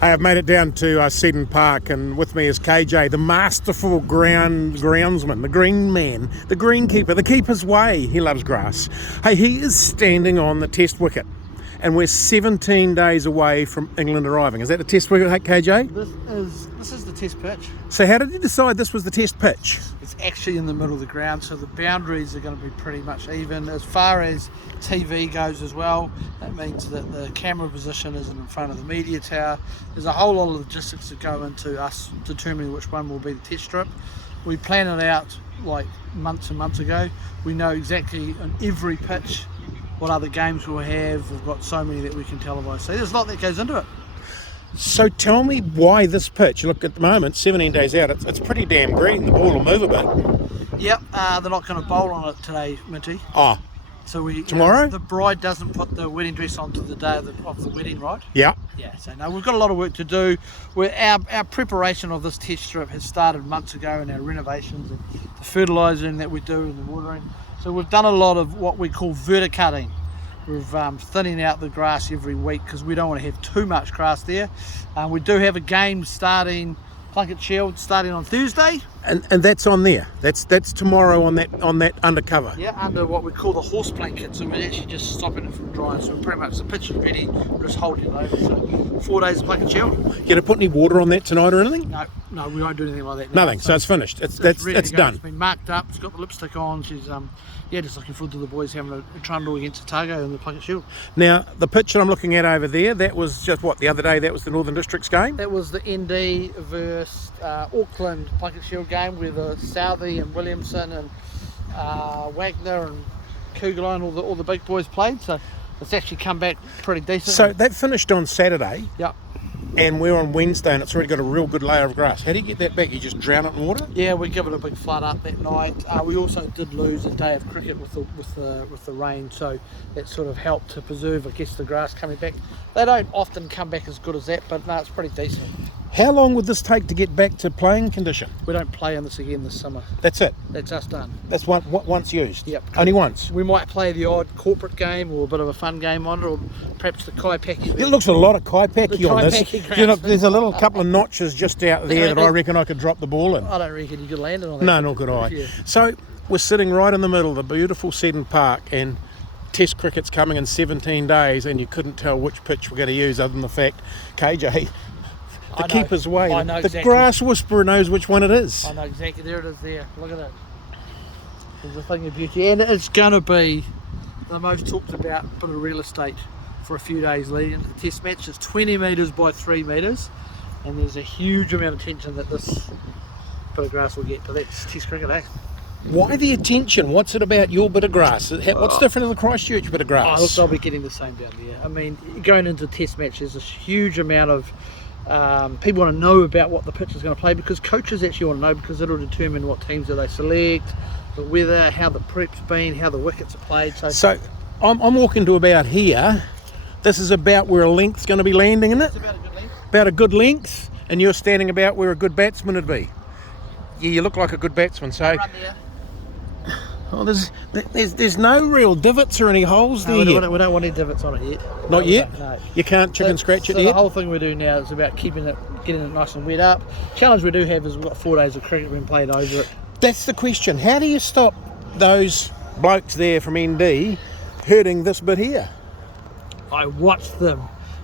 Hey, I've made it down to Seddon Park, and with me is KJ, the masterful groundsman, the green man, the greenkeeper, the keeper's way. He loves grass. Hey, he is standing on the test wicket, and we're 17 days away from England arriving. Is that the test wicket, KJ? This is the test pitch. So how did you decide this was the test pitch? It's actually in the middle of the ground, so the boundaries are going to be pretty much even. As far as TV goes as well, that means that the camera position isn't in front of the media tower. There's a whole lot of logistics that go into us determining which one will be the test strip. We plan it out like months and months ago. We know exactly on every pitch what other games we'll have. We've got so many that we can televise. So there's a lot that goes into it. So tell me why this pitch. Look, at the moment, 17 days out, it's pretty damn green. The ball will move a bit. Yep, they're not going to bowl on it today, Minty. Oh, so tomorrow? The bride doesn't put the wedding dress on to the day of the wedding, right? Yeah. Yeah, so no, we've got a lot of work to do. Our preparation of this test strip has started months ago, and our renovations and the fertilising that we do and the watering. So we've done a lot of what we call verticutting. We're thinning out the grass every week because we don't want to have too much grass there. We do have a game starting, Plunket Shield, starting on Thursday. And that's on there. That's tomorrow on that undercover. Yeah, under what we call the horse blanket. So we're actually just stopping it from drying. So pretty much the pitch is ready. We're just holding it over. So 4 days of Plunket Shield. You gonna put any water on that tonight or anything? No, we won't do anything like that. No. Nothing. So it's finished. It's ready to go. done. It's been marked up. It's got the lipstick on. She's just looking forward to the boys having a trundle against Otago in the Plunket Shield. Now the pitch that I'm looking at over there, that was just what, the other day. That was the Northern Districts game. That was the ND versus Auckland Plunket Shield game where the Southey and Williamson and Wagner and Kugelin, all the big boys played. So it's actually come back pretty decent. So that finished on Saturday. Yep. And we're on Wednesday, and it's already got a real good layer of grass. How do you get that back? You just drown it in water? Yeah, we give it a big flood up that night. We also did lose a day of cricket with the rain, so that sort of helped to preserve, I guess, the grass coming back. They don't often come back as good as that, but no, it's pretty decent. How long would this take to get back to playing condition? We don't play in this again this summer. That's it? That's us done. That's once used? Yep. Only once? We might play the odd corporate game or a bit of a fun game on it, or perhaps the kaipeki. It looks a lot of kaipeki on this. Kaipeki You know, there's a little couple of notches just out there that I reckon I could drop the ball in. I don't reckon you could land it on that. No, nor could I. Yeah. So we're sitting right in the middle of the beautiful Seddon Park, and Test cricket's coming in 17 days, and you couldn't tell which pitch we're going to use other than the fact, KJ, the keeper's way. I know the exactly. grass whisperer knows which one it is. I know exactly. There it is there. Look at it. It's a thing of beauty. And it's going to be the most talked about bit of real estate for a few days leading into the test match. It's 20 metres by 3 metres. And there's a huge amount of attention that this bit of grass will get. But that's test cricket, eh? Why the attention? What's it about your bit of grass? What's different to the Christchurch bit of grass? Oh, look, they'll be getting the same down there. I mean, going into test match, there's a huge amount of people want to know about what the pitch is going to play, because coaches actually want to know, because it'll determine what teams that they select, the weather, how the prep's been, how the wickets are played. So I'm walking to about here. This is about where a length's going to be landing, isn't it? It's about a good length. About a good length, and you're standing about where a good batsman would be. Yeah, you look like a good batsman. So Run there. oh, there's no real divots or any holes there yet. We don't want any divots on it yet. Not yet? No. You can't chicken scratch it so yet? The whole thing we do now is about getting it nice and wet up. Challenge we do have is we've got 4 days of cricket being played over it. That's the question. How do you stop those blokes there from ND hurting this bit here? I watch them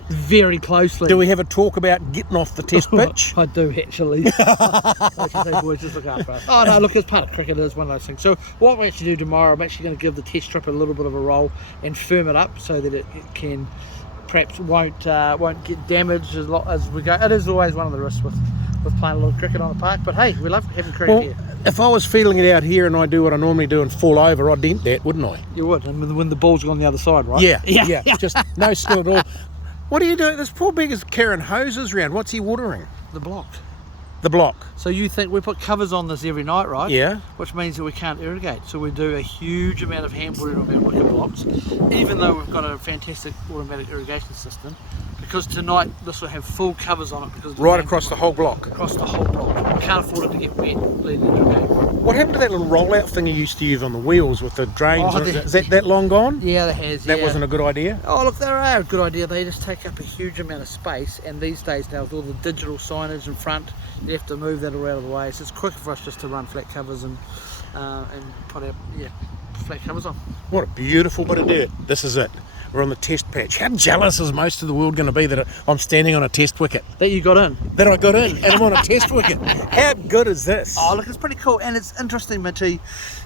very closely. Do we have a talk about getting off the test pitch? I do, actually. Like I say, boys, just look after us. Oh no, look, it's part of cricket. It's one of those things. So what we actually do tomorrow, I'm actually going to give the test strip a little bit of a roll and firm it up so that it can perhaps won't get damaged as we go. It is always one of the risks with playing a little cricket on the park, but hey, we love having cricket here. If I was feeling it out here and I do what I normally do and fall over, I'd dent that, wouldn't I? You would, and when the ball's on the other side, right? Yeah. Just no skill at all. What are you doing? This poor beggar's carrying hoses around. What's he watering? The block. The block. So you think we put covers on this every night, right? Yeah. Which means that we can't irrigate. So we do a huge amount of hand watering on our wicket blocks. Even though we've got a fantastic automatic irrigation system, because tonight this will have full covers on it. Because of the Right rain across the tomorrow. whole block. Across the whole block. We can't afford it to get wet leading into the game. What happened to that little rollout thing you used to use on the wheels with the drains? Oh, Is that long gone? Yeah, it has. That yeah. wasn't a good idea? Oh look, they are a good idea. They just take up a huge amount of space, and these days now with all the digital signage in front, you have to move that all out of the way. So it's quicker for us just to run flat covers and put our flat covers on. What a beautiful bit of dirt. This is it. We're on the test patch. How jealous is most of the world going to be that I'm standing on a test wicket? That you got in. That I got in and I'm on a test wicket. How good is this? Oh look, it's pretty cool, and it's interesting, Mitchy.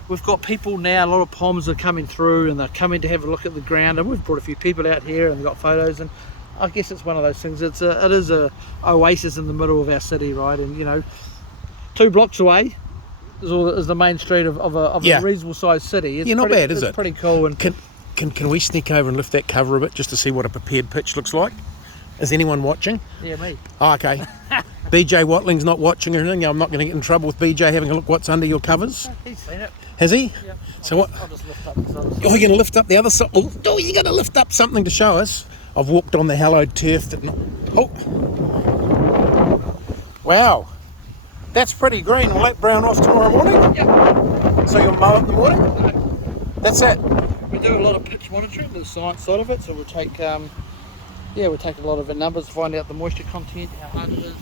We've got people now, a lot of Poms are coming through and they're coming to have a look at the ground, and we've brought a few people out here and we've got photos, and I guess it's one of those things. It is a oasis in the middle of our city, right? And you know, 2 blocks away is the main street of a reasonable sized city. It's not bad, is it's it? pretty cool. And Can we sneak over and lift that cover a bit just to see what a prepared pitch looks like? Is anyone watching? yeah, me. Oh, okay. BJ Watling's not watching or anything. I'm not going to get in trouble with BJ having a look what's under your covers. He's seen it. Has he? Yeah. So what? I'll just lift up this other side. Oh, you're going to lift up the other side? Oh, you're going to lift up something to show us. I've walked on the hallowed turf that... Oh! Wow. That's pretty green. Will that brown off tomorrow morning? Yep. So you'll mow it in the morning? That's it. We do a lot of pitch monitoring, the science side of it, so we'll take we'll take a lot of the numbers to find out the moisture content, how hard it is.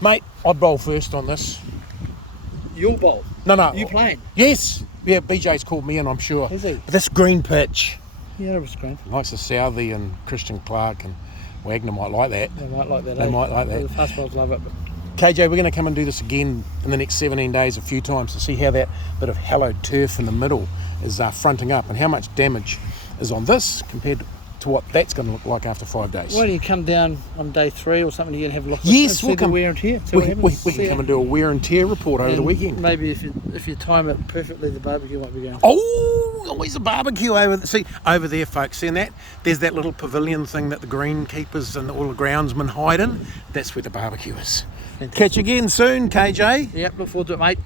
Mate, I'd bowl first on this. You'll bowl. No. You playing? Yes. Yeah, BJ's called me in, I'm sure. Is he? But this green pitch. Yeah, that was great. Likes of Southey and Christian Clark and Wagner might like that. They might like that. They might like that. The fast bowlers love it. But KJ, we're going to come and do this again in the next 17 days a few times to see how that bit of hallowed turf in the middle is fronting up and how much damage is on this compared to what that's going to look like after 5 days. why don't you come down on day 3 or something? You can have a look. Yes, and we'll see come. the wear and tear. See We what can happens. come and do a wear and tear report over the And weekend. Maybe if you time it perfectly, the barbecue might be going. Oh, always a barbecue over there. See, over there, folks, seeing that? There's that little pavilion thing that the greenkeepers and all the groundsmen hide in. That's where the barbecue is. Catch you again soon, KJ. Yep, look forward to it, mate.